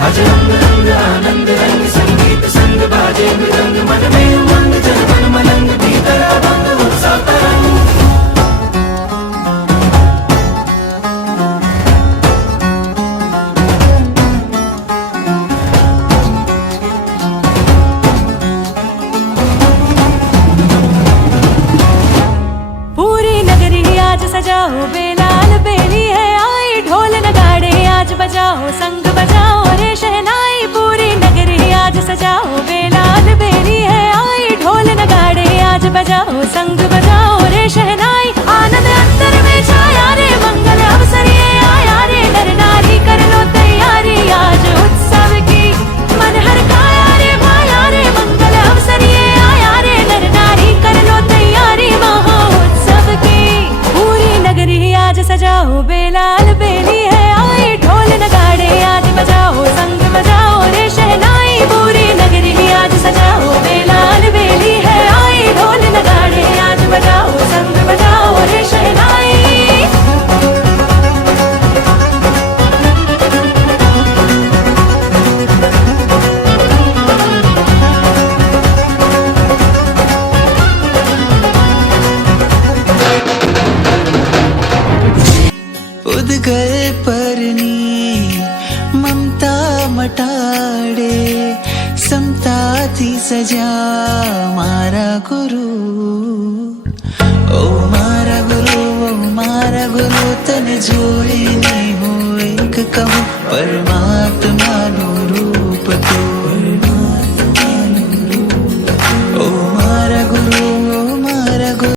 आज रंग रंग आनंद रंग संगीत संग बाजे मृदंग मन में उमंग जन मन मलंग भीतर अभंग उत्साह तरंग। पूरी नगरी आज सजाओ बेलाल बेली है आई, ढोल नगाड़े आज बजाओ संग बजाओ रे शहनाई। पूरी नगरी आज सजाओ बेलाल बेली है आई, ढोल नगाड़े आज बजाओ संग बजाओ रे शहनाई। आनंद अंतर में छाया रे मंगल अवसर ये आया रे, नर नारी कर लो तैयारी आज उत्सव की। मन हर खाया रे भाया रे मंगल अवसर ये आया रे, नर नारी कर लो तैयारी महोत्सव की। पूरी नगरी आज सजाओ बेलाल बेली है आई, ढोल नगाड़े आज बजाओ संग बजाओ रे शहनाई। पूरी नगरी आज सजाओ बेलाल बेली है आई, ढोल नगाड़े आज बजाओ संग बजाओ रे शहनाई। उद्गल परनी ममता मटाड़े, समताથી સજા મારા ગુરુ। ઓ મારા ગુરુ, ઓ મારા ગુરુ, તને જોઈને હું એક કહું પર